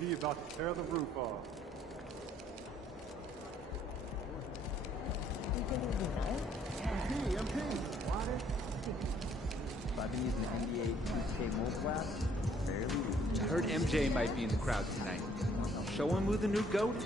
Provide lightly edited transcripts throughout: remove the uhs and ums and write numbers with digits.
He about to tear the roof off. MP. Water. So I've been using the NBA 2K mobile app. Barely. I heard MJ might be in the crowd tonight. Show him who the new GOAT is.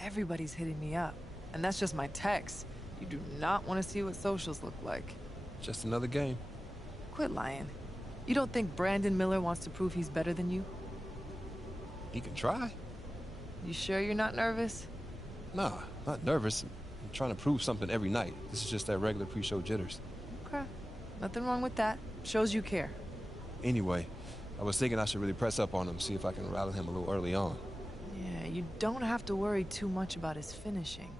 Everybody's hitting me up, and that's just my text. You do not want to see what socials look like. Just another game. Quit lying. You don't think Brandon Miller wants to prove he's better than you? He can try. You sure you're not nervous? Nah, not nervous. I'm trying to prove something every night. This is just that regular pre-show jitters. Okay. Nothing wrong with that. Shows you care. Anyway, I was thinking I should really press up on him, see if I can rattle him a little early on. Yeah, you don't have to worry too much about his finishing.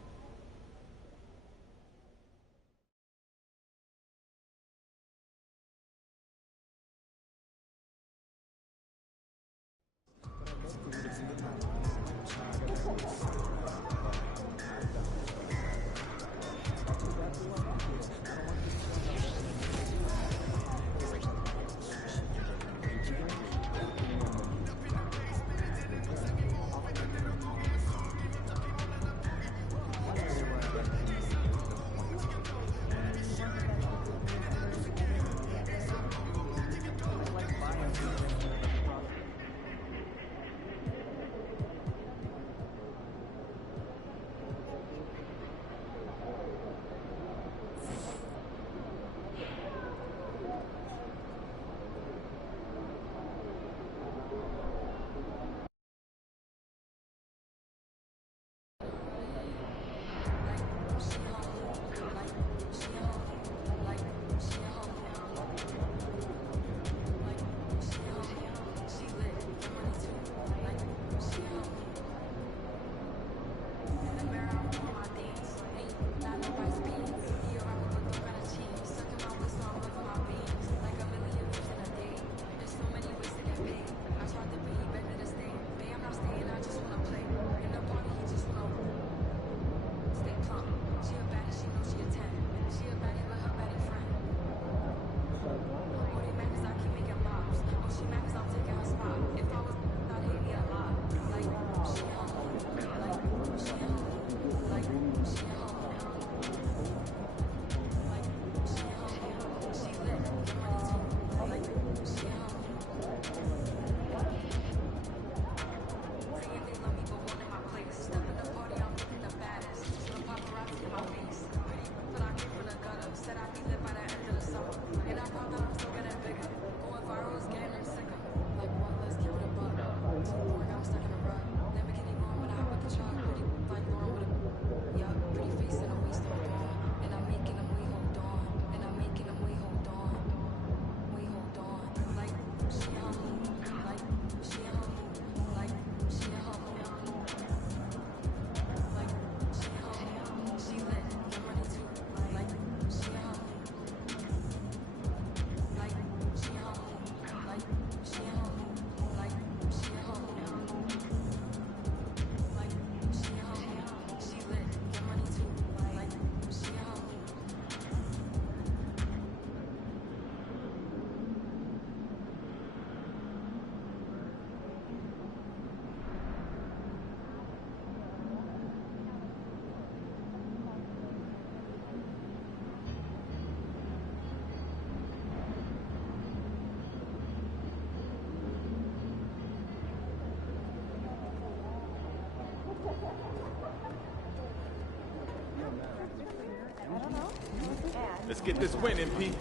Let's get this win, MP.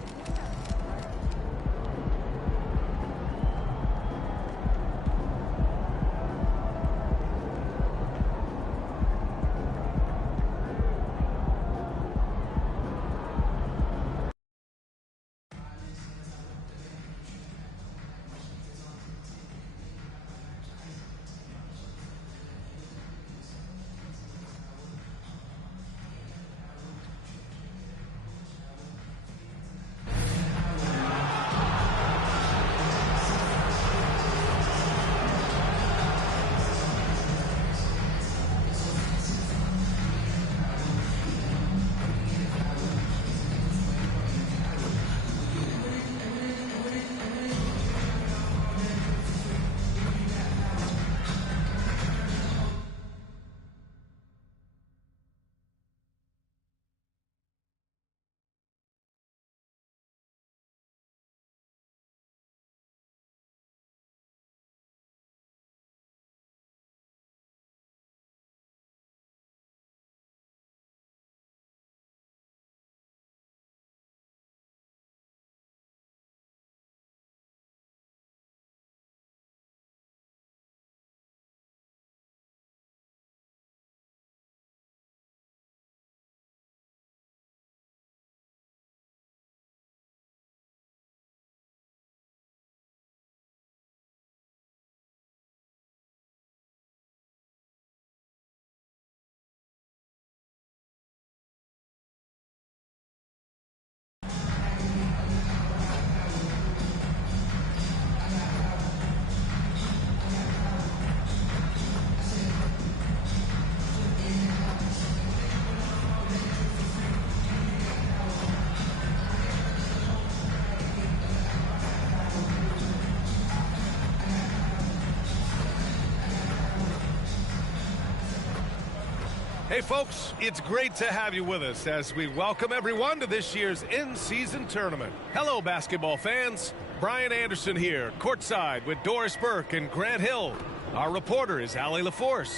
Hey folks, it's great to have you with us as we welcome everyone to this year's in-season tournament. Hello basketball fans, Brian Anderson here, courtside with Doris Burke and Grant Hill. Our reporter is Allie LaForce.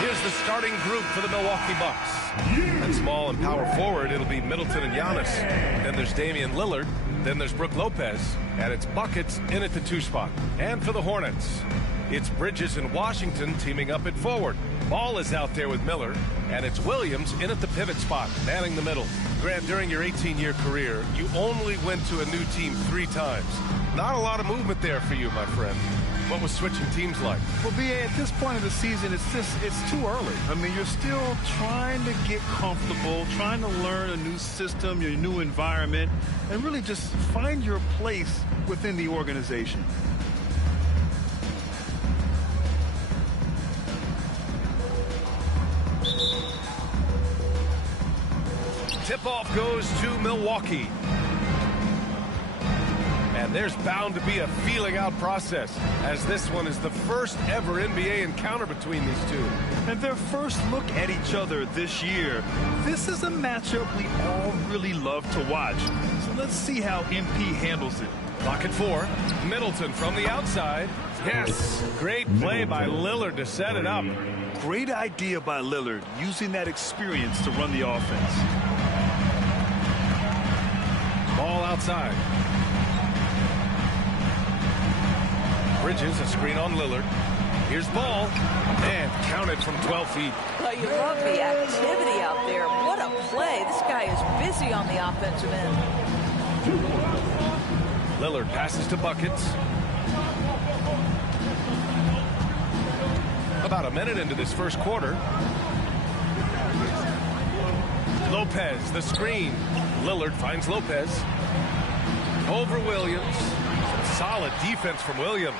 Here's the starting group for the Milwaukee Bucks. At small and power forward, it'll be Middleton and Giannis. Then there's Damian Lillard. Then there's Brook Lopez. And it's buckets in at the 2 spot. And for the Hornets, it's Bridges and Washington teaming up at forward. Ball is out there with Miller, and it's Williams in at the pivot spot, manning the middle. Grant, during your 18-year career, you only went to a new team 3 times. Not a lot of movement there for you, my friend. What was switching teams like? Well, BA, at this point of the season, it's too early. I mean, you're still trying to get comfortable, trying to learn a new system, your new environment, and really just find your place within the organization. Tip-off goes to Milwaukee. And there's bound to be a feeling-out process, as this one is the first ever NBA encounter between these two. And their first look at each other this year. This is a matchup we all really love to watch. So let's see how MP handles it. Clock at 4. Middleton from the outside. Yes, great play by Lillard to set it up. Great idea by Lillard, using that experience to run the offense. Ball outside. Bridges, a screen on Lillard. Here's Ball, and counted from 12 feet. Well, you love the activity out there. What a play. This guy is busy on the offensive end. Lillard passes to buckets. About a minute into this first quarter. Lopez, the screen. Lillard finds Lopez. Over Williams. Solid defense from Williams.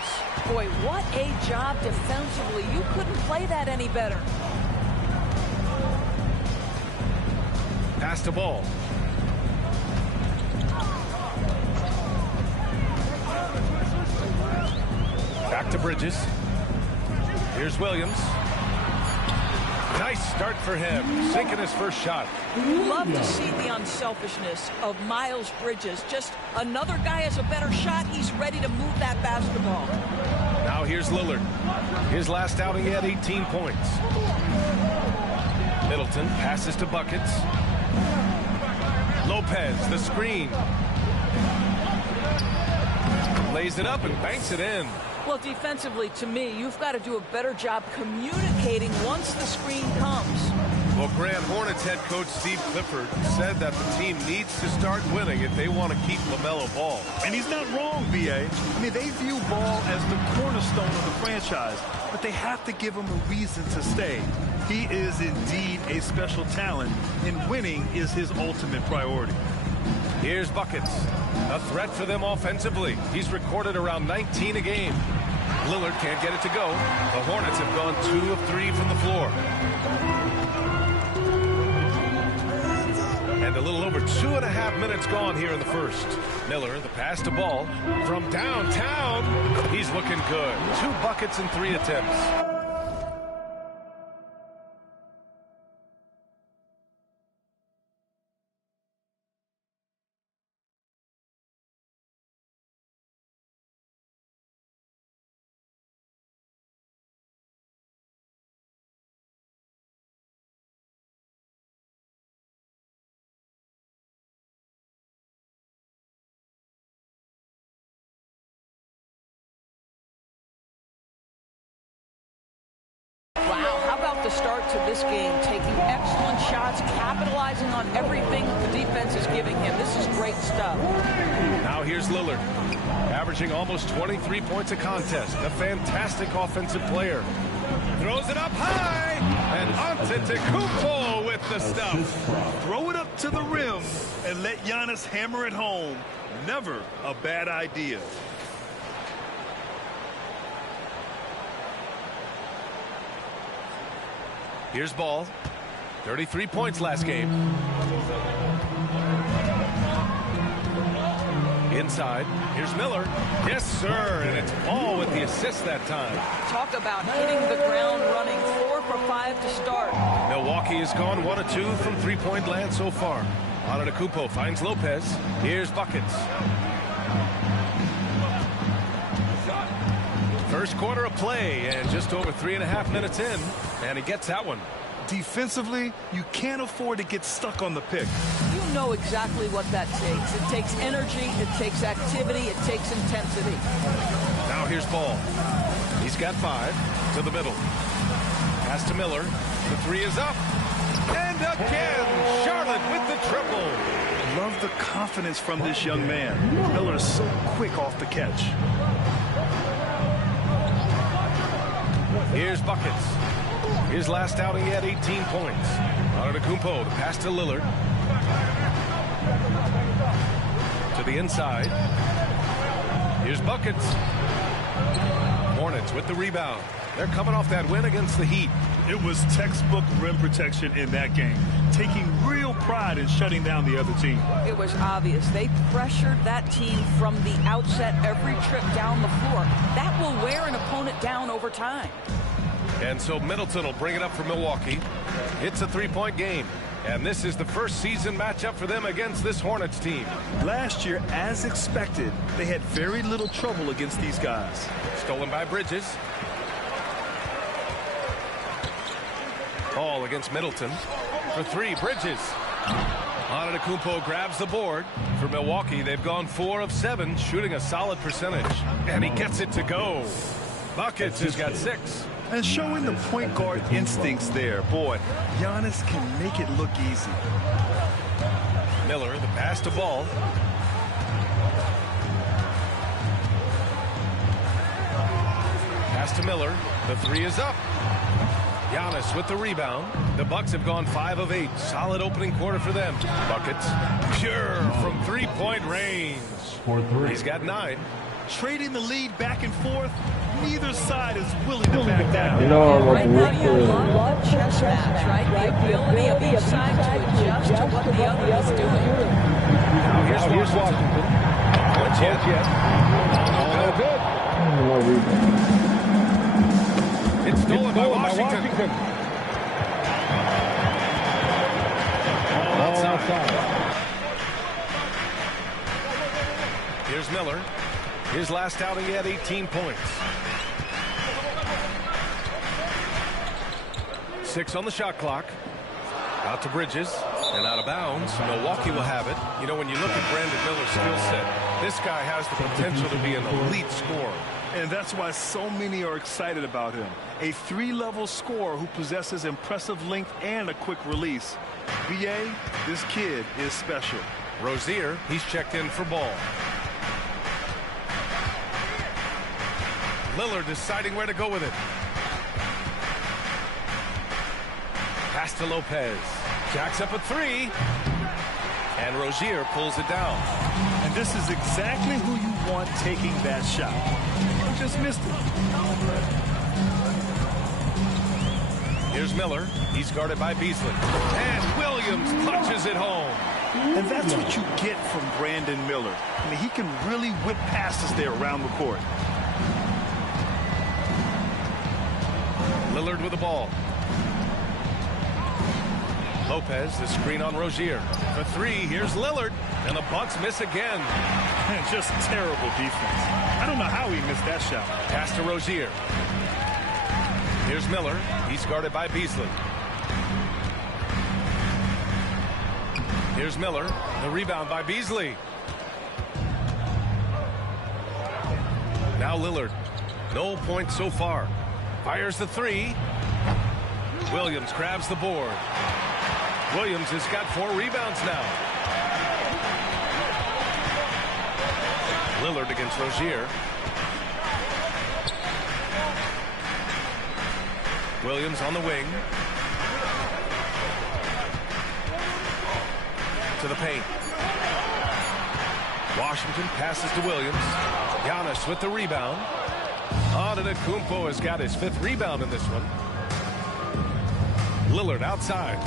Boy, what a job defensively. You couldn't play that any better. Pass to Ball. Back to Bridges. Here's Williams. Nice start for him, sinking his first shot. Love to see the unselfishness of Miles Bridges. Just another guy has a better shot. He's ready to move that basketball. Now here's Lillard. His last outing, he had 18 points. Middleton passes to buckets. Lopez, the screen. Lays it up and banks it in. Well, defensively, to me, you've got to do a better job communicating once the screen comes. Well, Grant, Hornets head coach Steve Clifford said that the team needs to start winning if they want to keep LaMelo Ball. And he's not wrong, B.A. I mean, they view Ball as the cornerstone of the franchise, but they have to give him a reason to stay. He is indeed a special talent, and winning is his ultimate priority. Here's buckets. A threat for them offensively. He's recorded around 19 a game. Lillard can't get it to go. The Hornets have gone 2 of 3 from the floor. And a little over 2.5 minutes gone here in the first. Miller, the pass to Ball. From downtown, he's looking good. 2 buckets in 3 attempts. Wow, how about the start to this game? Taking excellent shots, capitalizing on everything the defense is giving him. This is great stuff. Now here's Lillard, averaging almost 23 points a contest. A fantastic offensive player. Throws it up high, and Antetokounmpo with the stuff. Throw it up to the rim and let Giannis hammer it home. Never a bad idea. Here's Ball. 33 points last game. Inside. Here's Miller. Yes, sir. And it's Ball with the assist that time. Talk about hitting the ground running. 4 for 5 to start. Milwaukee Milwaukee has gone 1 of 2 from three-point land so far. Antetokounmpo finds Lopez. Here's buckets. First quarter of play and just over 3.5 minutes in, and he gets that one. Defensively, you can't afford to get stuck on the pick. You know exactly what that takes. It takes energy, it takes activity, it takes intensity. Now here's Ball. He's got 5 to the middle. Pass to Miller. The 3 is up. And again, Charlotte with the triple. Love the confidence from this young man. Miller is so quick off the catch. Here's buckets. His last outing, he had 18 points. Antetokounmpo, the pass to Lillard. To the inside. Here's buckets. Hornets with the rebound. They're coming off that win against the Heat. It was textbook rim protection in that game, taking real pride in shutting down the other team. It was obvious. They pressured that team from the outset every trip down the floor. That will wear an opponent down over time. And so Middleton will bring it up for Milwaukee. It's a three-point game. And this is the first season matchup for them against this Hornets team. Last year, as expected, they had very little trouble against these guys. Stolen by Bridges. Ball against Middleton. For 3, Bridges. Antetokounmpo grabs the board. For Milwaukee, they've gone 4 of 7, shooting a solid percentage. And he gets it to go. Buckets has got 6. And showing the point guard instincts there. Boy, Giannis can make it look easy. Miller, the pass to Ball. Pass to Miller. The 3 is up. Giannis with the rebound. The Bucks have gone 5 of 8. Solid opening quarter for them. Buckets. Pure from three-point range. He's got 9. Trading the lead back and forth, neither side is willing to back down. Right now you love the chess match, right? The ability of each side to adjust to what the other is doing. Now here's Washington. Points yet. It's stolen by Washington. All outside. Here's Miller. His last outing, he had 18 points. 6 on the shot clock. Out to Bridges and out of bounds. Milwaukee will have it. You know, when you look at Brandon Miller's skill set, this guy has the potential to be an elite scorer. And that's why so many are excited about him. A 3-level scorer who possesses impressive length and a quick release. BA, this kid is special. Rozier, he's checked in for Ball. Lillard deciding where to go with it. Pass to Lopez. Jacks up a 3. And Rozier pulls it down. And this is exactly who you want taking that shot. He just missed it. Here's Miller. He's guarded by Beasley. And Williams punches it home. And that's what you get from Brandon Miller. I mean, he can really whip passes there around the court. Lillard with the ball. Lopez, the screen on Rozier. For 3, here's Lillard. And the Bucks miss again. And just terrible defense. I don't know how he missed that shot. Pass to Rozier. Here's Miller. He's guarded by Beasley. Here's Miller. The rebound by Beasley. Now Lillard. No points so far. Fires the 3. Williams grabs the board. Williams has got 4 rebounds now. Lillard against Rozier. Williams on the wing. To the paint. Washington passes to Williams. Giannis with the rebound. Antetokounmpo has got his 5th rebound in this one. Lillard outside.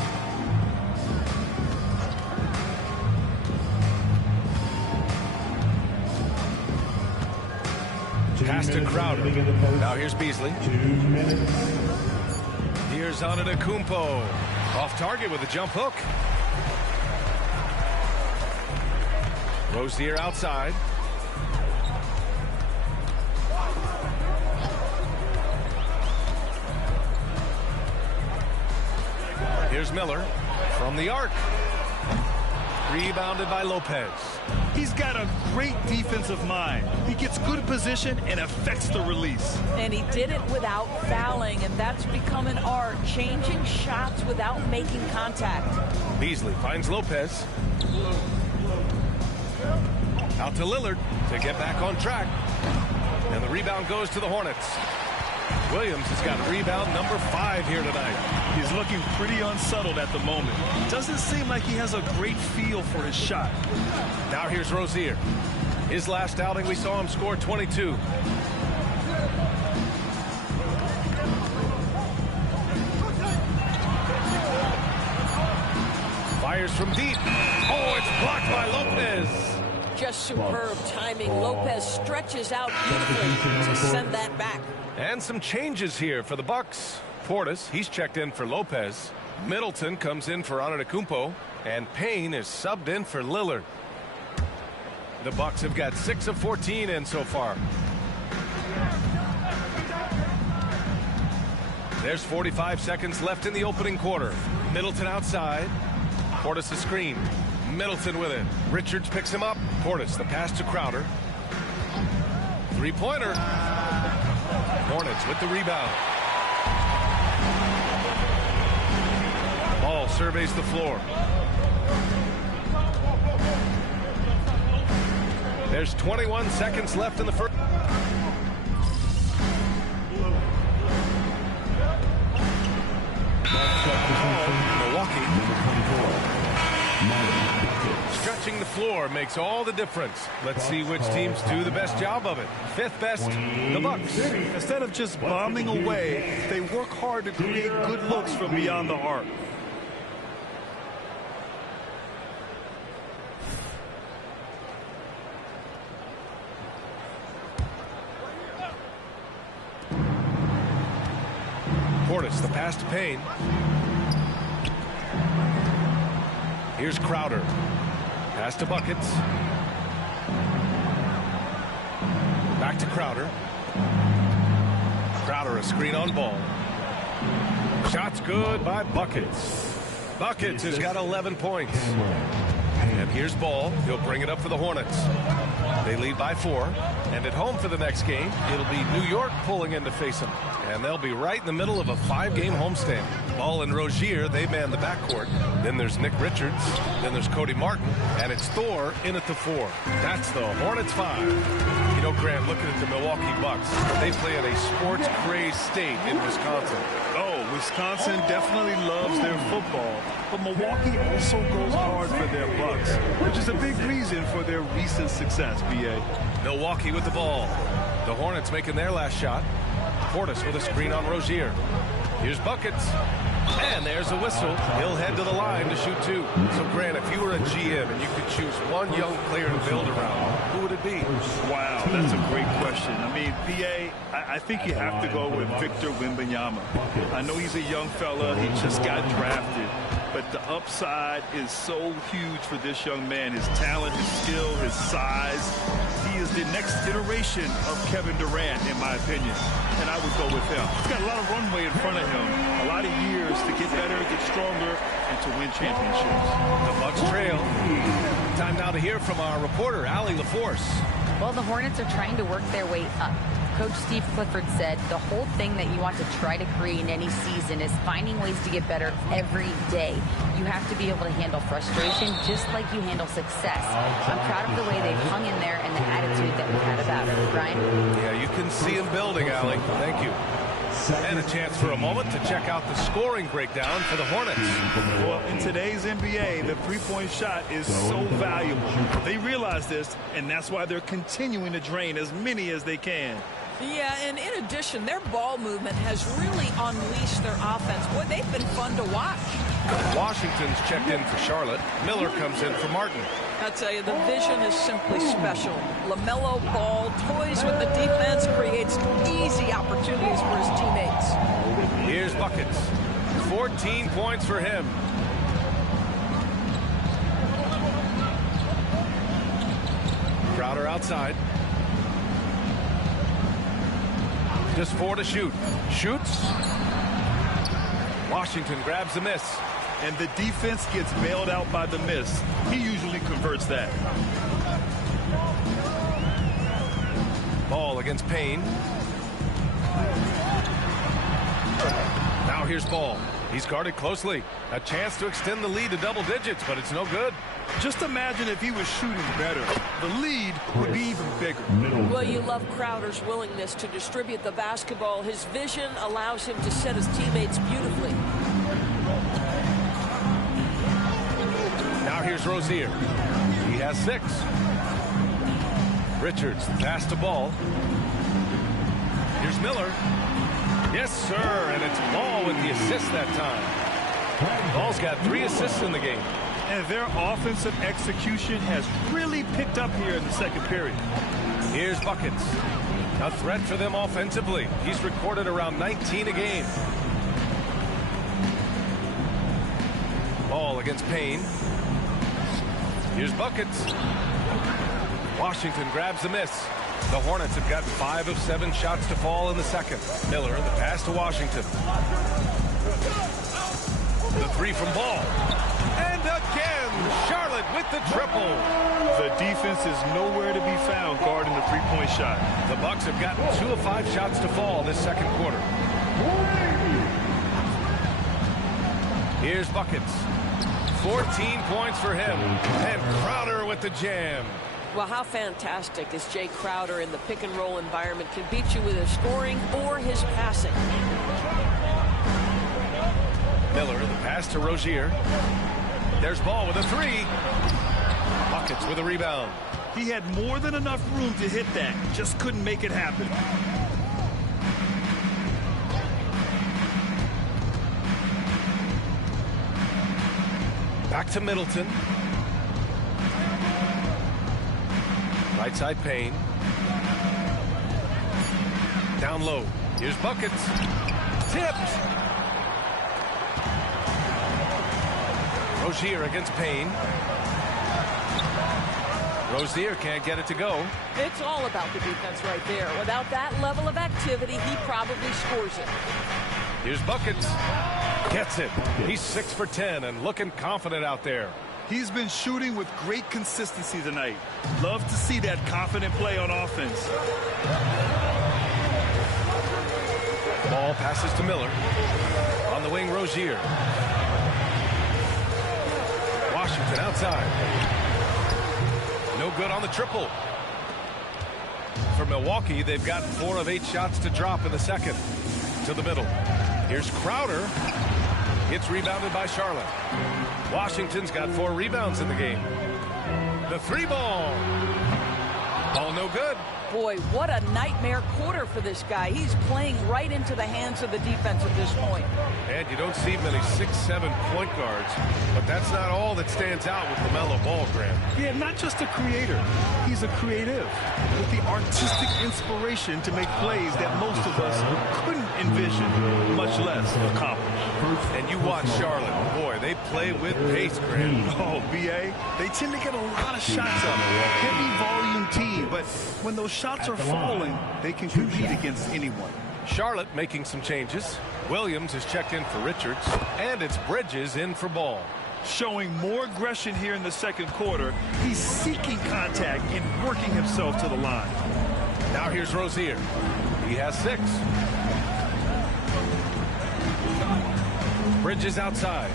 Pass to Crowder. Now here's Beasley. 2 minutes. Here's Here's Antetokounmpo. Off target with a jump hook. Rozier outside. Here's Miller from the arc. Rebounded by Lopez. He's got a great defensive mind. He gets good position and affects the release. And he did it without fouling, and that's become an art, changing shots without making contact. Beasley finds Lopez. Out to Lillard to get back on track. And the rebound goes to the Hornets. Williams has got rebound number 5 here tonight. He's looking pretty unsettled at the moment. Doesn't seem like he has a great feel for his shot. Now here's Rozier. His last outing, we saw him score 22. Fires from deep. Oh, it's blocked by Lopez. Just superb timing. Lopez stretches out beautifully to send that back. And some changes here for the Bucks. Portis, he's checked in for Lopez. Middleton comes in for Antetokounmpo. And Payne is subbed in for Lillard. The Bucks have got 6 of 14 in so far. There's 45 seconds left in the opening quarter. Middleton outside. Portis a screen. Middleton with it. Richards picks him up. Portis, the pass to Crowder. Three-pointer. Hornets with the rebound. Ball surveys the floor. There's 21 seconds left in the first. Milwaukee. Stretching the floor makes all the difference. Let's see which teams do the best job of it. 5th best, the Bucks. Instead of just bombing away, they work hard to create good looks from beyond the arc. Portis, the pass to Payne. Here's Crowder. Pass to Buckets. Back to Crowder. Crowder, a screen on Ball. Shot's good by Buckets. Buckets has got 11 points. And here's Ball. He'll bring it up for the Hornets. They lead by 4. And at home for the next game, it'll be New York pulling in to face them. And they'll be right in the middle of a 5-game homestand. Ball and Rozier, they man the backcourt. Then there's Nick Richards. Then there's Cody Martin. And it's Thor in at the 4. That's the Hornets 5. You know, Grant, looking at the Milwaukee Bucks, they play in a sports-crazed state in Wisconsin. Oh, Wisconsin definitely loves their football. But Milwaukee also goes hard for their Bucks, which is a big reason for their recent success, B.A. Milwaukee with the ball. The Hornets making their last shot. Portis with a screen on Rozier. Here's Buckets. And there's a whistle. He'll head to the line to shoot 2. So, Grant, if you were a GM and you could choose one young player to build around, who would it be? Wow, that's a great question. I mean, P.A., I think you have to go with Victor Wembanyama. I know he's a young fella. He just got drafted. But the upside is so huge for this young man. His talent, his skill, his size. He is the next iteration of Kevin Durant, in my opinion. And I would go with him. He's got a lot of runway in front of him. A lot of years to get better, get stronger, and to win championships. The Bucks trail. Time now to hear from our reporter, Allie LaForce. Well, the Hornets are trying to work their way up. Coach Steve Clifford said the whole thing that you want to try to create in any season is finding ways to get better every day. You have to be able to handle frustration just like you handle success. I'm proud of the way they've hung in there and the attitude that we've had about it. Brian? Yeah, you can see him building, Allie. Thank you. And a chance for a moment to check out the scoring breakdown for the Hornets. Well, in today's NBA, the three-point shot is so valuable. They realize this, and that's why they're continuing to drain as many as they can. Yeah, and in addition, their ball movement has really unleashed their offense. Boy, they've been fun to watch. Washington's checked in for Charlotte. Miller comes in for Martin. I tell you, the vision is simply special. LaMelo Ball toys with the defense, creates easy opportunities for his teammates. Here's Buckets. 14 points for him. Crowder outside. Just 4 to shoot. Shoots. Washington grabs the miss. And the defense gets bailed out by the miss. He usually converts that. Ball against Payne. Now here's Ball. He's guarded closely. A chance to extend the lead to double digits, but it's no good. Just imagine if he was shooting better. The lead would be even bigger. Well, you love Crowder's willingness to distribute the basketball. His vision allows him to set his teammates beautifully. Now here's Rozier. He has 6. Richards, pass to Ball. Here's Miller. Yes, sir, and it's Ball with the assist that time. Ball's got 3 assists in the game. And their offensive execution has really picked up here in the second period. Here's Buckets. A threat for them offensively. He's recorded around 19 a game. Ball against Payne. Here's Buckets. Washington grabs the miss. The Hornets have gotten 5 of 7 shots to fall in the second. Miller, the pass to Washington. The 3 from Ball. And again, Charlotte with the triple. The defense is nowhere to be found guarding the three-point shot. The Bucks have gotten 2 of 5 shots to fall this second quarter. Here's Buckets. 14 points for him. And Crowder with the jam. Well, how fantastic is Jay Crowder in the pick-and-roll environment. Can beat you with his scoring or his passing. Miller, the pass to Rozier. There's Ball with a 3. Buckets with a rebound. He had more than enough room to hit that. Just couldn't make it happen. Back to Middleton. Right side Payne. Down low. Here's Buckets. Tipped. Rozier against Payne. Rozier can't get it to go. It's all about the defense right there. Without that level of activity, he probably scores it. Here's Buckets. Gets it. He's 6 for 10 and looking confident out there. He's been shooting with great consistency tonight. Love to see that confident play on offense. Ball passes to Miller. On the wing, Rozier. Washington outside. No good on the triple. For Milwaukee, they've gotten 4 of 8 shots to drop in the second. To the middle. Here's Crowder. It's rebounded by Charlotte. Washington's got 4 rebounds in the game. The 3 ball. Ball no good. Boy, what a nightmare quarter for this guy. He's playing right into the hands of the defense at this point. And you don't see many 6'7" point guards, but that's not all that stands out with LaMelo Ball, Grant. Yeah, not just a creator. He's a creative with the artistic inspiration to make plays that most of us couldn't envision, much less accomplish. And you watch Charlotte. Boy, they play with pace, Grant. Oh, B.A., they tend to get a lot of shots up. Heavy volume team, but when those shots are falling, they can compete against anyone. Charlotte making some changes. Williams is checked in for Richards, and it's Bridges in for Ball. Showing more aggression here in the second quarter. He's seeking contact and working himself to the line. Now here's Rozier. He has 6. Bridges outside.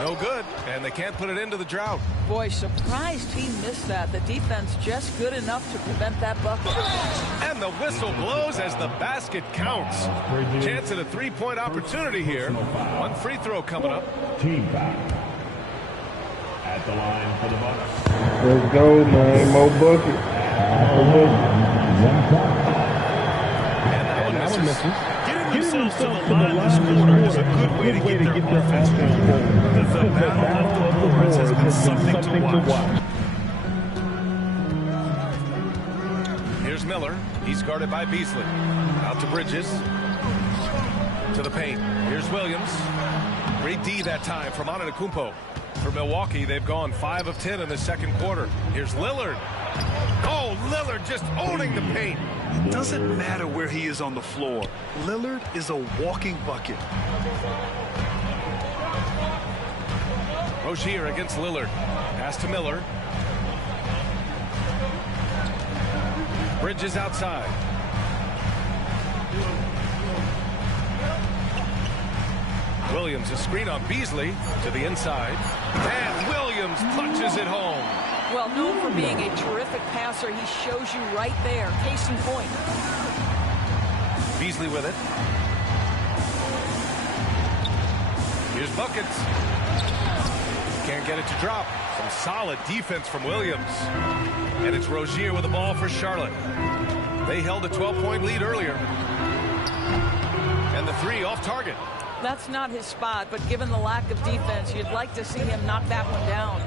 No good, and they can't put it into the drought. Boy, surprised he missed that. The defense just good enough to prevent that bucket. And the whistle blows as the basket counts. Chance at a 3-point opportunity here. 1 free throw coming up. Team foul. At the line for the Bucks. Let's go, man. Mo bucket. And that one misses. Getting themselves to the line this quarter is a good way to get their offense going. The battle of the boards has been something to watch. Here's Miller. Miller. He's guarded by Beasley. Out to Bridges. To the paint. Here's Williams. Great D that time from Antetokounmpo. For Milwaukee, they've gone 5 of 10 in the second quarter. Here's Lillard. Oh, Lillard just owning the paint. It doesn't matter where he is on the floor. Lillard is a walking bucket. Rozier against Lillard. Pass to Miller. Bridges outside. Williams, a screen on Beasley to the inside. And Williams punches it home. Well, known for being a terrific passer, he shows you right there. Case in point. Beasley with it. Here's buckets. Can't get it to drop. Some solid defense from Williams. And it's Rozier with the ball for Charlotte. They held a 12-point lead earlier. And the three off target. That's not his spot, but given the lack of defense, you'd like to see him knock that one down.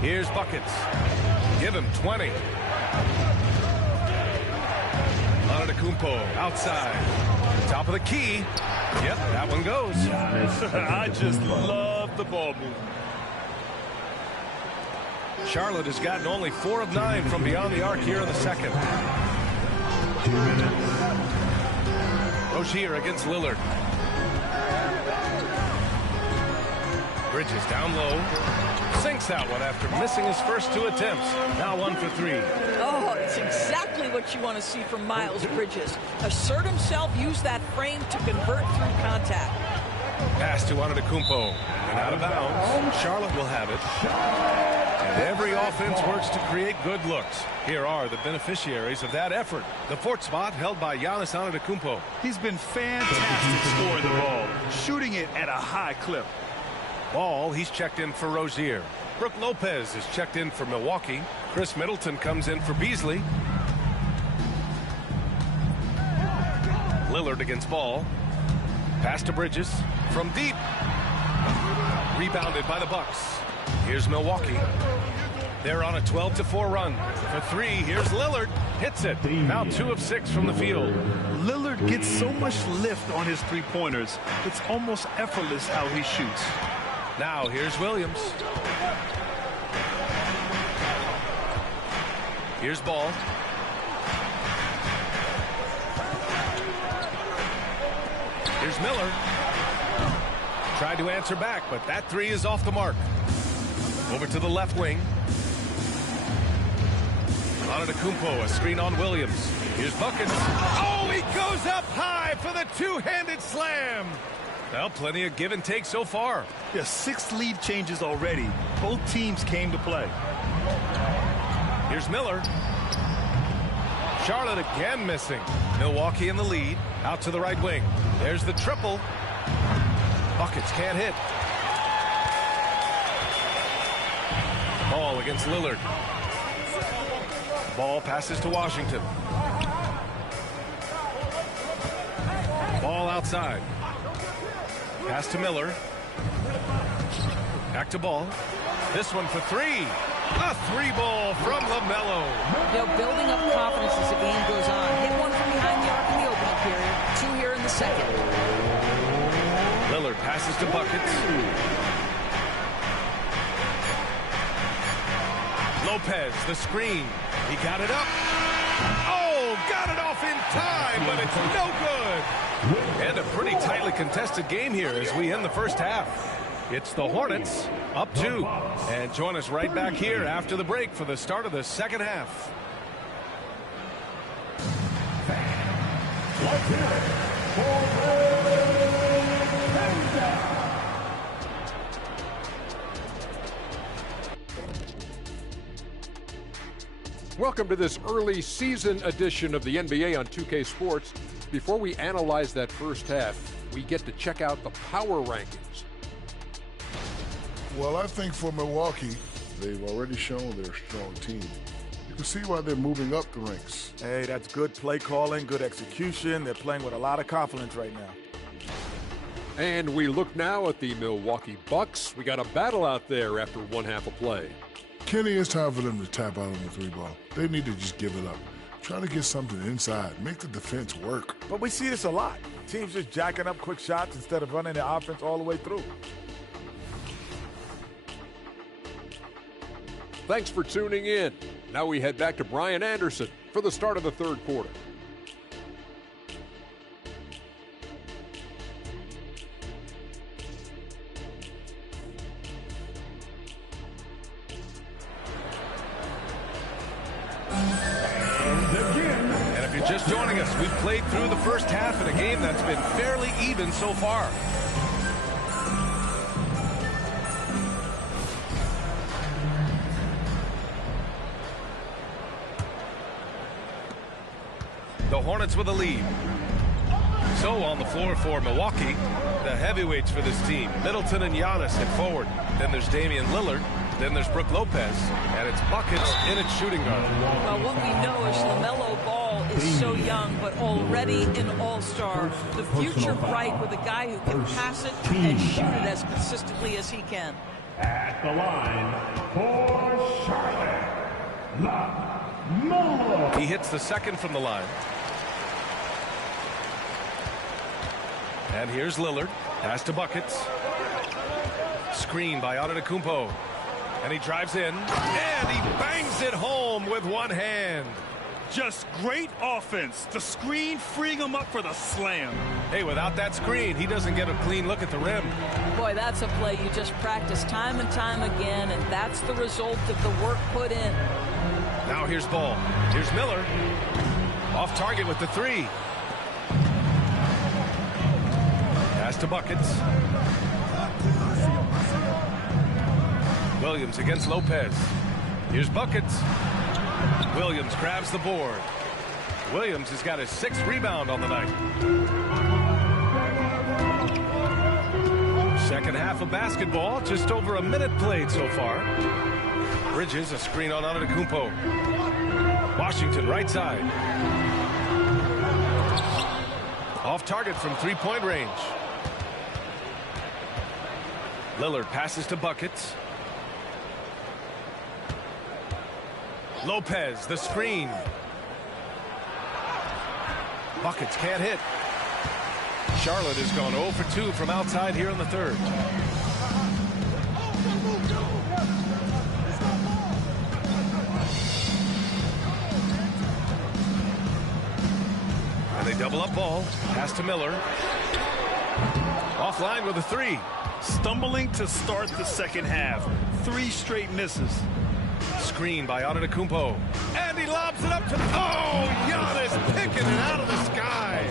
Here's buckets. Give him 20. Antetokounmpo outside. Top of the key. Yep, that one goes. I just love the ball move. Charlotte has gotten only 4 of 9 from beyond the arc here in the second. 2 minutes. Rozier against Lillard. Bridges down low. Sinks that one after missing his first 2 attempts. Now 1 for 3. Oh, it's exactly what you want to see from Miles Bridges. Assert himself, use that frame to convert through contact. Pass to Antetokounmpo. And out of bounds. Charlotte will have it. And every offense works to create good looks. Here are the beneficiaries of that effort. The 4th spot held by Giannis Antetokounmpo. He's been fantastic scoring the ball, shooting it at a high clip. Ball, he's checked in for Rozier. Brook Lopez is checked in for Milwaukee. Chris Middleton comes in for Beasley. Lillard against Ball. Pass to Bridges from deep. Rebounded by the Bucks. Here's Milwaukee. They're on a 12-4 run. For 3, here's Lillard. Hits it. Now 2 of 6 from the field. Lillard gets so much lift on his three-pointers. It's almost effortless how he shoots. Now here's Williams. Here's Ball. Here's Miller. Tried to answer back, but that 3 is off the mark. Over to the left wing. Antetokounmpo, a screen on Williams. Here's buckets. Oh, he goes up high for the 2-handed slam. Well, plenty of give and take so far. Yeah, 6 lead changes already. Both teams came to play. Here's Miller. Charlotte again missing. Milwaukee in the lead. Out to the right wing. There's the triple. Buckets can't hit. Ball against Lillard. Ball passes to Washington. Ball outside. Pass to Miller. Back to Ball. This one for 3. A 3-ball from LaMelo. They're building up confidence as the game goes on. Hit one from behind the arc in the opening period. 2 here in the second. Lillard passes to buckets. Lopez, the screen. He got it up. Oh, got it off in time, but it's no good. And a pretty tightly contested game here as we end the first half. It's the Hornets up 2. And join us right back here after the break for the start of the second half. Welcome to this early season edition of the NBA on 2K Sports. Before we analyze that first half, we get to check out the power rankings. Well, I think for Milwaukee, they've already shown they're a strong team. You can see why they're moving up the ranks. Hey, that's good play calling, good execution. They're playing with a lot of confidence right now. And we look now at the Milwaukee Bucks. We got a battle out there after one half of play. Kenny, it's time for them to tap out on the 3-ball. They need to just give it up. Try to get something inside. Make the defense work. But we see this a lot. Teams just jacking up quick shots instead of running the offense all the way through. Thanks for tuning in. Now we head back to Brian Anderson for the start of the third quarter. And if you're just joining us, we've played through the first half in a game that's been fairly even so far. The Hornets with a lead. So on the floor for Milwaukee, the heavyweights for this team, Middleton and Giannis at forward. Then there's Damian Lillard. Then there's Brook Lopez. And it's buckets in its shooting guard. Well, what we know is LaMelo Ball is so young, but already an all-star. The future bright with a guy who can pass it and shoot it as consistently as he can. At the line for Charlotte, LaMelo. He hits the second from the line. And here's Lillard. Pass to buckets. Screen by Antetokounmpo. And he drives in. And he bangs it home with one hand. Just great offense. The screen freeing him up for the slam. Hey, without that screen, he doesn't get a clean look at the rim. Boy, that's a play you just practice time and time again, and that's the result of the work put in. Now here's Ball. Here's Miller. Off target with the three. Pass to buckets. Williams against Lopez. Here's buckets. Williams grabs the board. Williams has got his 6th rebound on the night. Second half of basketball, just over a minute played so far. Bridges, a screen on Antetokounmpo. Washington right side. Off target from 3-point range. Lillard passes to buckets. Lopez, the screen. Buckets can't hit. Charlotte has gone 0 for 2 from outside here in the third. And they double up Ball. Pass to Miller. Offline with a three. Stumbling to start the second half. 3 straight misses. Screen by Antetokounmpo. And he lobs it up to... Oh, Giannis picking it out of the sky.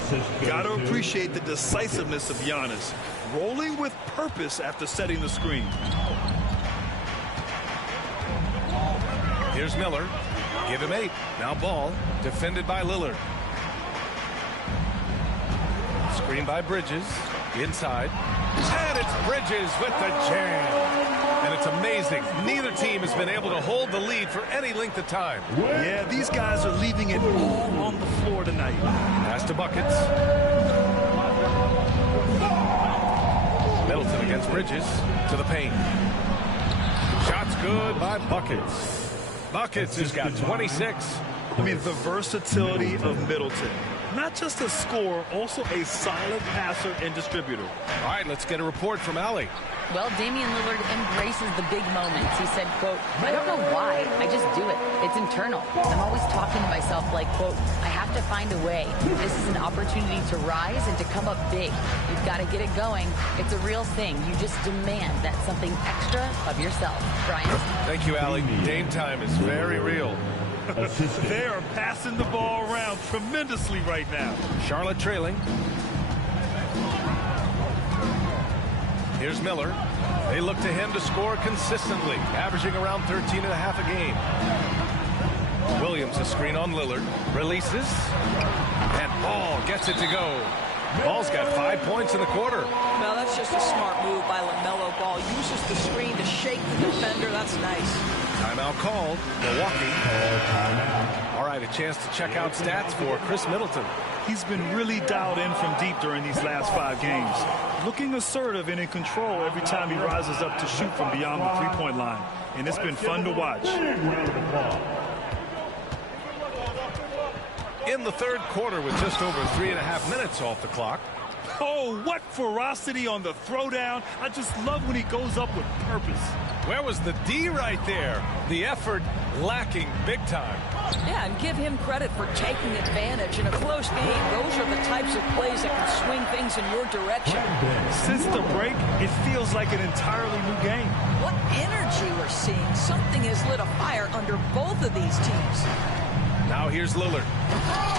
Got to appreciate the decisiveness of Giannis. Rolling with purpose after setting the screen. Here's Miller. Give him 8. Now Ball. Defended by Lillard. Screen by Bridges. Inside. And it's Bridges with the jam. And it's amazing. Neither team has been able to hold the lead for any length of time. Yeah, these guys are leaving it all on the floor tonight. Pass to buckets. Middleton against Bridges. To the paint. Shots good by Buckets. Buckets has got 26. I mean, the versatility of Middleton. Not just a scorer, also a solid passer and distributor. All right, let's get a report from Allie. Well, Damian Lillard embraces the big moments. He said, quote, I don't know why, I just do it. It's internal. I'm always talking to myself like, quote, I have to find a way. This is an opportunity to rise and to come up big. You've got to get it going. It's a real thing. You just demand that something extra of yourself. Brian? Thank you, Allie. Game time is very real. They are passing the ball around tremendously right now. Charlotte trailing. Here's Miller. They look to him to score consistently, averaging around 13.5 a game. Williams a screen on Lillard. Releases. And Ball gets it to go. Ball's got 5 points in the quarter. Well, that's just a smart move by LaMelo Ball. Uses the screen to shake the defender. That's nice. Timeout called. Milwaukee. All right, a chance to check out stats for Chris Middleton. He's been really dialed in from deep during these last 5 games. Looking assertive and in control every time he rises up to shoot from beyond the 3-point line. and it's been fun to watch. In the third quarter with just over 3.5 minutes off the clock. Oh, what ferocity on the throwdown. I just love when he goes up with purpose. Where was the D right there? The effort lacking big time. Yeah, and give him credit for taking advantage in a close game. Those are the types of plays that can swing things in your direction. Since the break, it feels like an entirely new game. What energy we're seeing. Something has lit a fire under both of these teams. Now here's Lillard.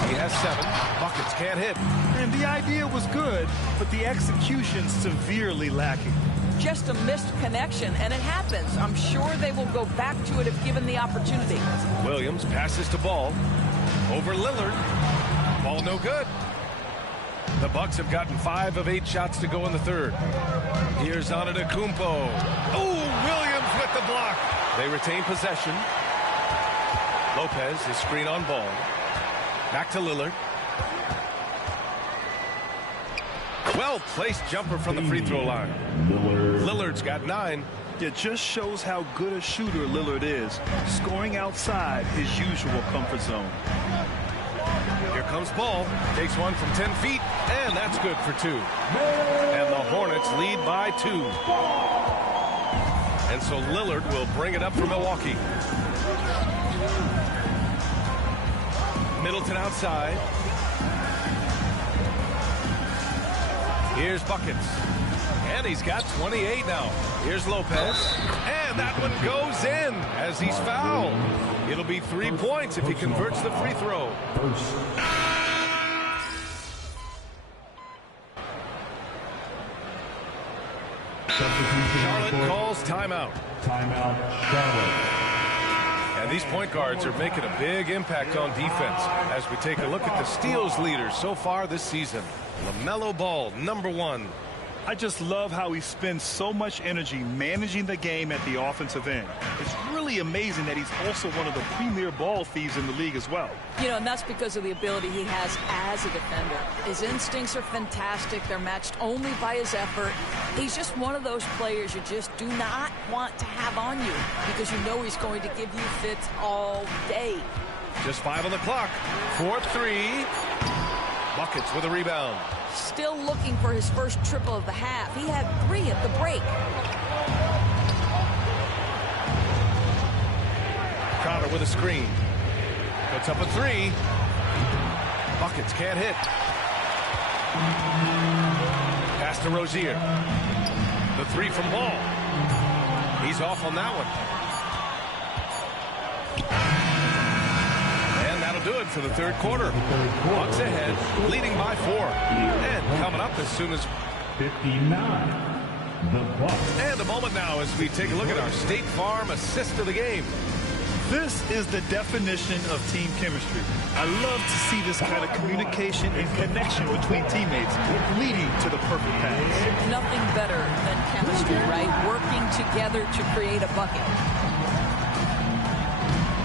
He has 7. Buckets can't hit. And the idea was good, but the execution severely lacking. Just a missed connection, and it happens. I'm sure they will go back to it if given the opportunity. Williams passes to Ball. Over Lillard. Ball no good. The Bucks have gotten 5 of 8 shots to go in the third. Here's Antetokounmpo. Oh, Williams with the block. They retain possession. Lopez is screen on Ball. Back to Lillard. Well-placed jumper from the free throw line. Lillard's got 9. It just shows how good a shooter Lillard is, scoring outside his usual comfort zone. Here comes Ball. Takes one from 10 feet, and that's good for 2. And the Hornets lead by 2. And so Lillard will bring it up for Milwaukee. Middleton outside. Here's Buckets. And he's got 28 now. Here's Lopez. And that one goes in as he's fouled. It'll be 3 points if he converts the free throw. Charlotte calls timeout. Timeout, Charlotte. And these point guards are making a big impact on defense as we take a look at the steals leaders so far this season. LaMelo Ball, number 1. I just love how he spends so much energy managing the game at the offensive end. It's really amazing that he's also one of the premier ball thieves in the league as well. You know, and that's because of the ability he has as a defender. His instincts are fantastic. They're matched only by his effort. He's just one of those players you just do not want to have on you because you know he's going to give you fits all day. Just 5 on the clock. 4-3. Buckets with a rebound. Still looking for his first triple of the half. He had 3 at the break. Crowder with a screen. Puts up a 3. Buckets can't hit. Pass to Rozier. The 3 from Ball. He's off on that one. Do it for the third quarter. Bucks ahead, leading by 4. And coming up as soon as 59. The Bucks. And a moment now as we take a look at our State Farm assist of the game. This is the definition of team chemistry. I love to see this kind of communication and connection between teammates leading to the perfect pass. Nothing better than chemistry, right? Working together to create a bucket.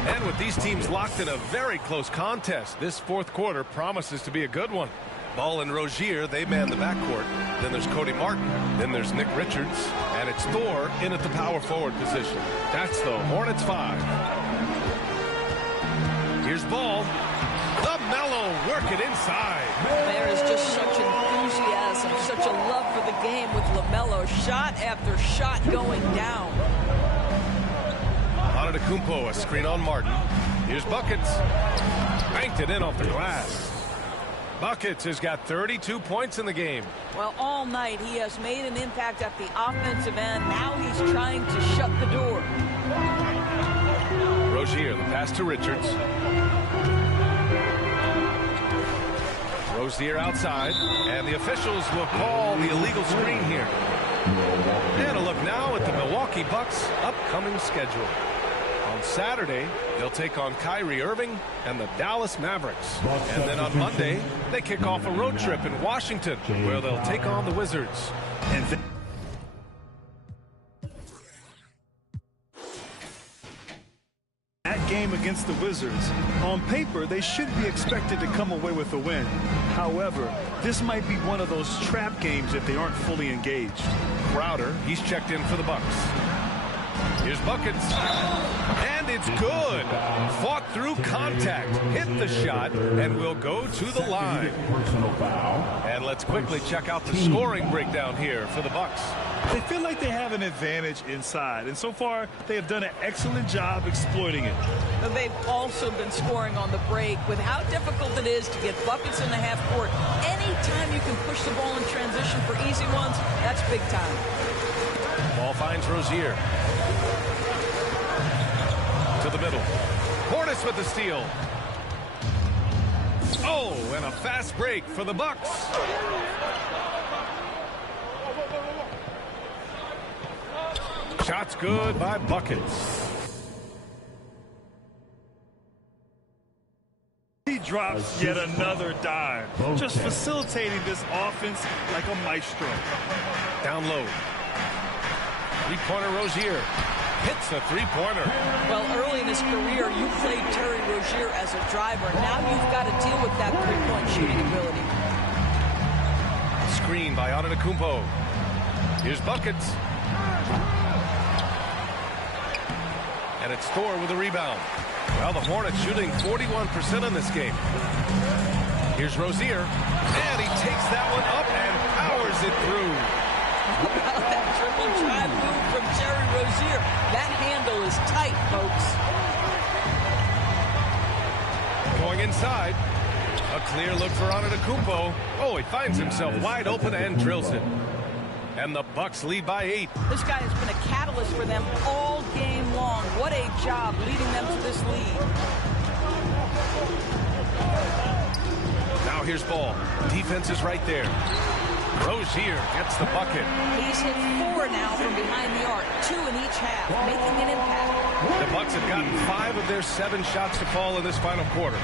And with these teams locked in a very close contest, this fourth quarter promises to be a good one. Ball and Rozier, they man the backcourt. Then there's Cody Martin. Then there's Nick Richards. And it's Thor in at the power forward position. That's the Hornets 5. Here's Ball. LaMelo work it inside. There is just such enthusiasm, such a love for the game with LaMelo. Shot after shot going down. Antetokounmpo, a screen on Martin. Here's Buckets. Banked it in off the glass. Buckets has got 32 points in the game. Well, all night he has made an impact at the offensive end. Now he's trying to shut the door. Rozier, the pass to Richards. Rozier outside, and the officials will call the illegal screen here. And a look now at the Milwaukee Bucks' upcoming schedule. On Saturday, they'll take on Kyrie Irving and the Dallas Mavericks. And then on Monday, they kick off a road trip in Washington, where they'll take on the Wizards. That game against the Wizards, on paper, they should be expected to come away with a win. However, this might be one of those trap games if they aren't fully engaged. Crowder, he's checked in for the Bucks. Here's Buckets. And it's good. Fought through contact. Hit the shot and will go to the line. And let's quickly check out the scoring breakdown here for the Bucks. They feel like they have an advantage inside, and so far they have done an excellent job exploiting it. They've also been scoring on the break. With how difficult it is to get buckets in the half court, anytime you can push the ball in transition for easy ones, that's big time. Ball finds Rozier. To the middle. Portis with the steal. Oh, and a fast break for the Bucks. Shots good by Buckets. He drops yet another dime, just facilitating this offense like a maestro. Down low. Three-pointer Rozier. Hits a three-pointer. Well, early in his career, you played Terry Rozier as a driver. Now you've got to deal with that three-point shooting ability. Screen by Antetokounmpo. Here's Buckets. And it's Thor with a rebound. Well, the Hornets shooting 41% in this game. Here's Rozier. And he takes that one up and powers it through. That triple drive move from Terry Rozier. That handle is tight, folks. Going inside. A clear look for Antetokounmpo. Oh, he finds himself wide open and drills it. And the Bucks lead by 8. This guy has been a catalyst for them all game long. What a job leading them to this lead. Now here's Ball. Defense is right there. Rozier gets the bucket. He's hit 4 now from behind the arc, 2 in each half, making an impact. The Bucks have gotten 5 of their 7 shots to fall in this final quarter.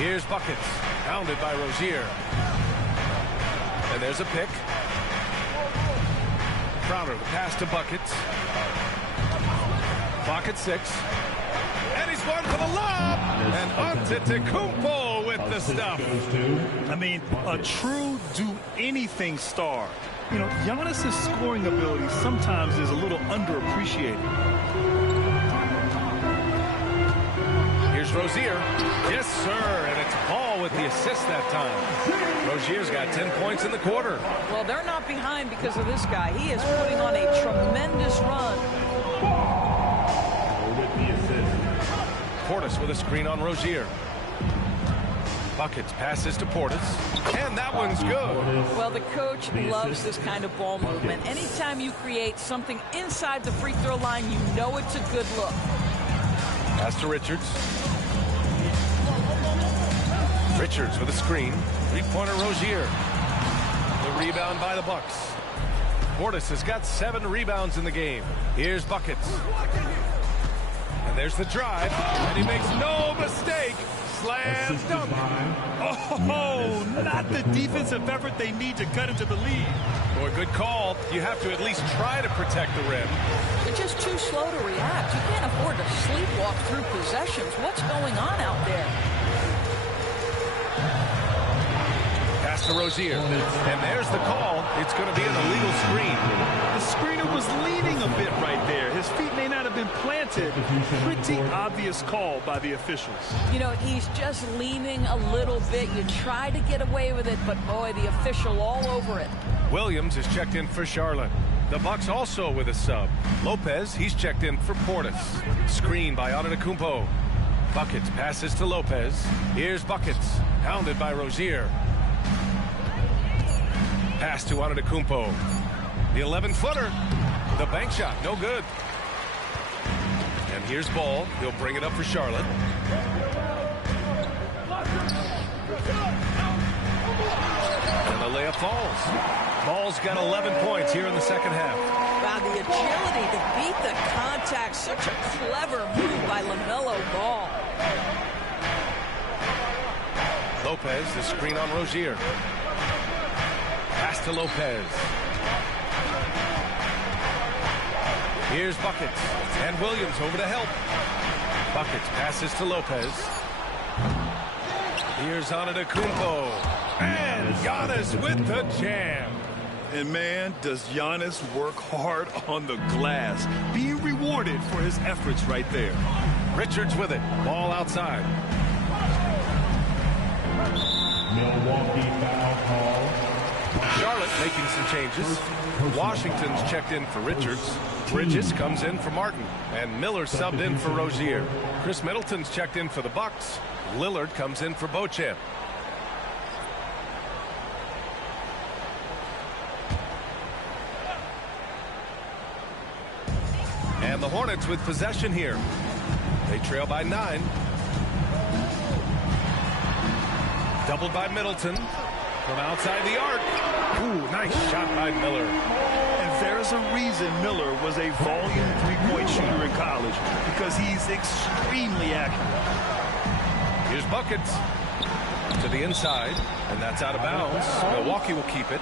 Here's Buckets, pounded by Rozier. And there's a pick. Crowder, the pass to Buckets. Clock at 6. And he's going for the lob. And Antetokounmpo with the stuff. I mean, a true do-anything star. You know, Giannis' scoring ability sometimes is a little underappreciated. Here's Rozier. Yes, sir. And it's Ball with the assist that time. Rozier's got 10 points in the quarter. Well, they're not behind because of this guy. He is putting on a tremendous run. Portis with a screen on Rozier. Buckets passes to Portis. And that one's good. Well, the coach loves this kind of ball movement. Anytime you create something inside the free throw line, you know it's a good look. Pass to Richards. Richards with a screen. Three-pointer Rozier. The rebound by the Bucks. Portis has got 7 rebounds in the game. Here's Buckets. And there's the drive. And he makes no mistake. Slam dunk. Oh, not the defensive effort they need to cut into the lead. Boy, good call. You have to at least try to protect the rim. They're just too slow to react. You can't afford to sleepwalk through possessions. What's going on out there? Pass to Rozier. And there's the call. It's going to be an illegal screen. The screener was leaning a bit right there. His feet may not have been planted. Pretty obvious call by the officials. You know, he's just leaning a little bit. You try to get away with it, but boy, the official all over it. Williams is checked in for Charlotte. The Bucks also with a sub. Lopez, he's checked in for Portis. Screen by Antetokounmpo. Buckets passes to Lopez. Here's Buckets, pounded by Rozier. Pass to Antetokounmpo. The 11-footer. The bank shot, no good. And here's Ball. He'll bring it up for Charlotte. And the layup falls. Ball's got 11 points here in the second half. Wow, the agility to beat the contact. Such a clever move by LaMelo Ball. Lopez, the screen on Rozier. Pass to Lopez. Here's Buckets. And Williams over to help. Buckets passes to Lopez. Here's Antetokounmpo. And Giannis with the jam. And man, does Giannis work hard on the glass. Being rewarded for his efforts right there. Richards with it. Ball outside. Milwaukee foul call. Charlotte making some changes. Washington's checked in for Richards. Bridges comes in for Martin. And Miller subbed in for Rozier. Chris Middleton's checked in for the Bucks. Lillard comes in for Beauchamp. And the Hornets with possession here. They trail by 9. Doubled by Middleton from outside the arc. Ooh, nice shot by Miller. And there's a reason Miller was a volume three-point shooter in college, because he's extremely accurate. Here's Buckets to the inside, and that's out of bounds. Milwaukee will keep it.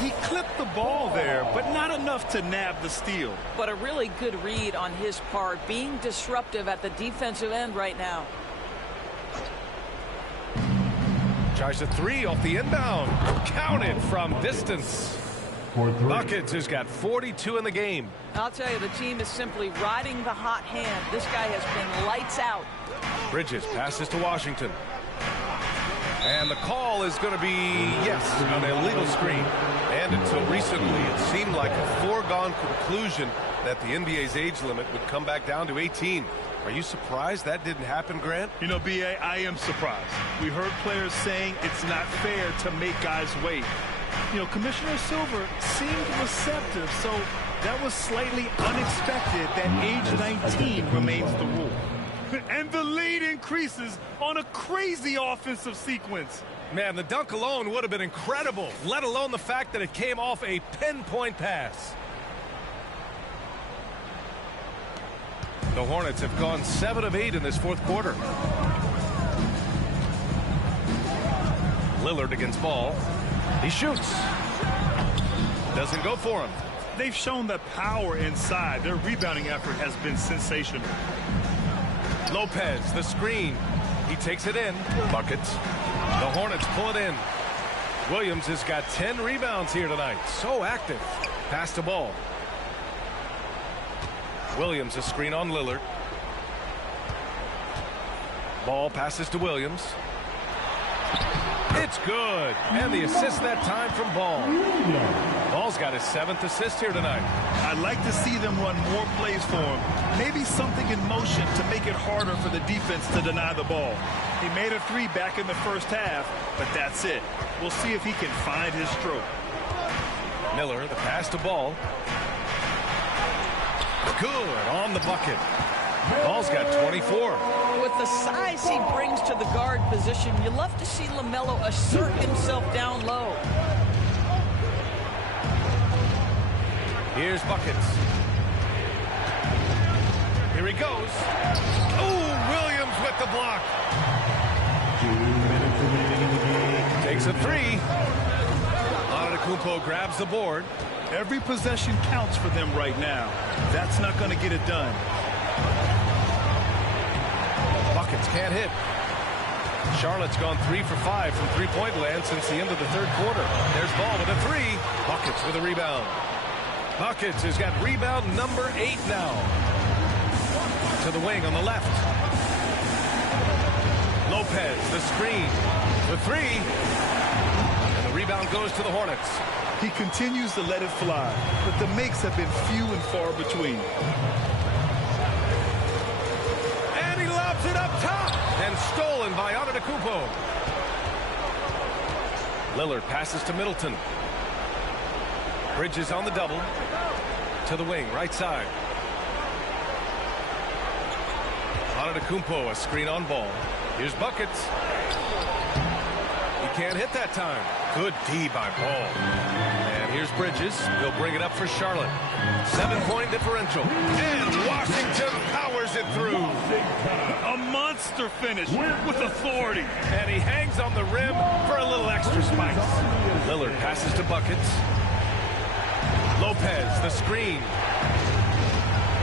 He clipped the ball there, but not enough to nab the steal. But a really good read on his part, being disruptive at the defensive end right now. Tries a 3 off the inbound. Counted from distance. Buckets has got 42 in the game. I'll tell you, the team is simply riding the hot hand. This guy has been lights out. Bridges passes to Washington. And the call is going to be, yes, an illegal screen. And until recently, it seemed like a foregone conclusion that the NBA's age limit would come back down to 18. Are you surprised that didn't happen, Grant? You know, B.A., I am surprised. We heard players saying it's not fair to make guys wait. You know, Commissioner Silver seemed receptive, so that was slightly unexpected that age 19 remains the rule. And the lead increases on a crazy offensive sequence. Man, the dunk alone would have been incredible, let alone the fact that it came off a pinpoint pass. The Hornets have gone 7 of 8 in this fourth quarter. Lillard against Ball. He shoots. Doesn't go for him. They've shown that power inside. Their rebounding effort has been sensational. Lopez, the screen. He takes it in. Buckets. The Hornets pull it in. Williams has got 10 rebounds here tonight. So active. Pass to Ball. Williams, a screen on Lillard. Ball passes to Williams. It's good. And the assist that time from Ball. Ball's got his 7th assist here tonight. I'd like to see them run more plays for him. Maybe something in motion to make it harder for the defense to deny the ball. He made a 3 back in the first half, but that's it. We'll see if he can find his stroke. Miller, the pass to Ball. Good on the bucket. Ball's got 24. With the size he brings to the guard position, you love to see LaMelo assert himself down low. Here's Buckets. Here he goes. Oh, Williams with the block. 2 minutes remaining in the game. Takes a 3. Antetokounmpo grabs the board. Every possession counts for them right now. That's not going to get it done. Buckets can't hit. Charlotte's gone 3 for 5 from three-point land since the end of the third quarter. There's Ball with a 3. Buckets with a rebound. Buckets has got rebound number 8 now. To the wing on the left. Lopez, the screen. The 3. And the rebound goes to the Hornets. He continues to let it fly, but the makes have been few and far between. And he lobs it up top. And stolen by Antetokounmpo. Lillard passes to Middleton. Bridges on the double. To the wing, right side. Antetokounmpo, a screen on Ball. Here's Buckets. He can't hit that time. Good D by Ball. And here's Bridges. He'll bring it up for Charlotte. 7-point differential. And Washington powers it through. A monster finish with authority. And he hangs on the rim for a little extra spice. Lillard passes to Buckets. Lopez, the screen.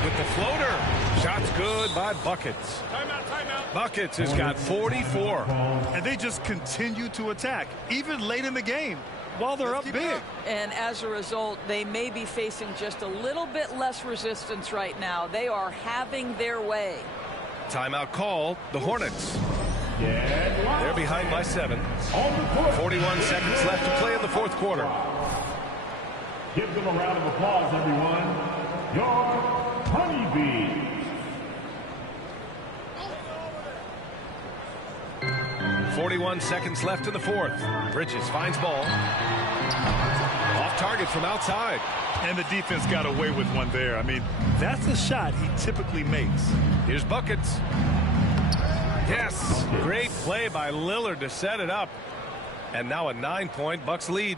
With the floater. Shot's good by Buckets. Timeout, timeout. Buckets has got 44. And they just continue to attack, even late in the game. while they're up big. And as a result, they may be facing just a little bit less resistance right now. They are having their way. Timeout call, the Hornets. They're behind by 7. 41 seconds left to play in the fourth quarter. Give them a round of applause, everyone. Your Honeybees. 41 seconds left in the fourth. Bridges finds ball. Off target from outside. And the defense got away with one there. I mean, that's a shot he typically makes. Here's Buckets. Yes, great play by Lillard to set it up. And now a 9-point Bucks lead.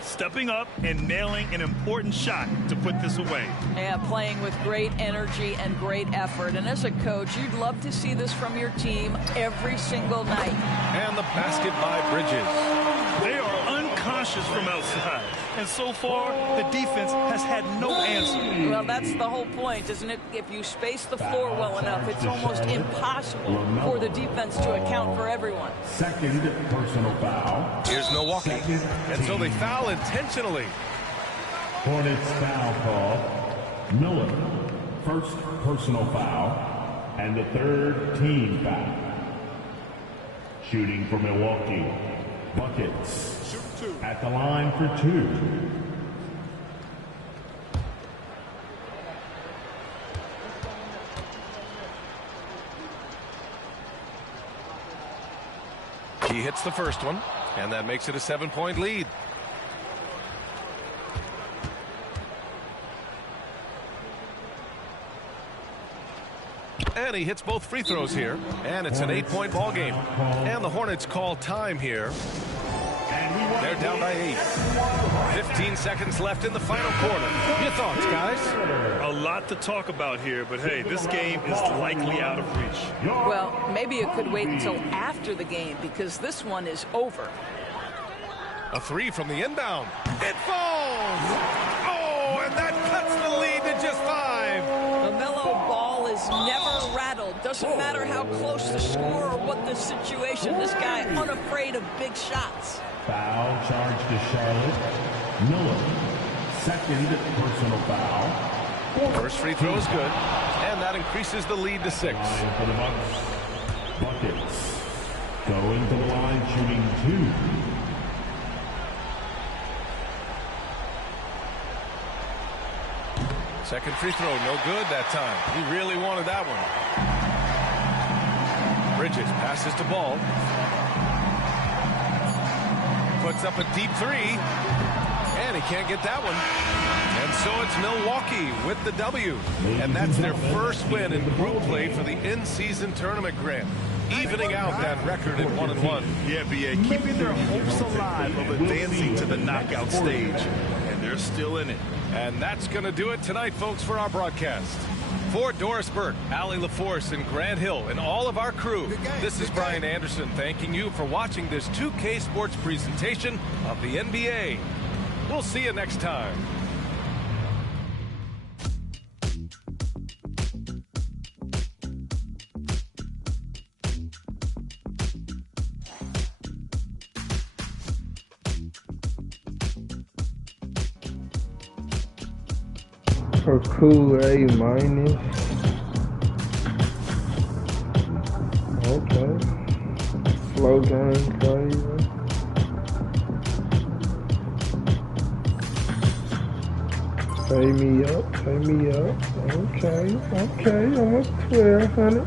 Stepping up and nailing an important shot to put this away. Yeah, playing with great energy and great effort. And as a coach, you'd love to see this from your team every single night. And the basket by Bridges. They are unconscious from outside. And so far, the defense has had no answer. Well, that's the whole point, isn't it? If you space the floor well enough, it's almost impossible for the defense to account for everyone. Second personal foul. Here's Milwaukee. And so they foul intentionally. Hornets foul call. Miller, first personal foul, and the third team foul. Shooting for Milwaukee. Buckets at the line for 2. He hits the first one, and that makes it a 7-point lead. And he hits both free throws here, and it's an 8-point ball game. And the Hornets call time here. They're down by 8. 15 seconds left in the final quarter. Your thoughts, guys? A lot to talk about here, but hey, this game is likely out of reach. Well, maybe it could wait until after the game because this one is over. A 3 from the inbound. It falls! Oh, and that cuts the lead to just 5. The Melo ball is never rattled. Doesn't matter how close the score or what the situation. This guy unafraid of big shots. Foul charge to Charlotte. Miller, second personal foul. First free throw is good, and that increases the lead to 6. For the Bucks. Buckets going to the line, shooting 2. Second free throw, no good that time. He really wanted that one. Bridges passes to Ball. Puts up a deep 3, and he can't get that one. And so it's Milwaukee with the W. And that's their first win in group play for the in-season tournament, Grant. Evening out that record at 1-1. Yeah, B.A. Keeping their hopes alive of advancing to the knockout stage. And they're still in it. And that's going to do it tonight, folks, for our broadcast. For Doris Burke, Allie LaForce, and Grant Hill, and all of our crew, this is Brian Anderson thanking you for watching this 2K Sports presentation of the NBA. We'll see you next time. A cool A minus. Okay. Slow game crazy. Pay me up, pay me up. Okay, almost 1,200.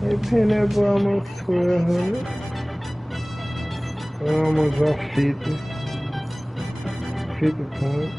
They paying that boy almost 1,200. Almost off 50. 50 points.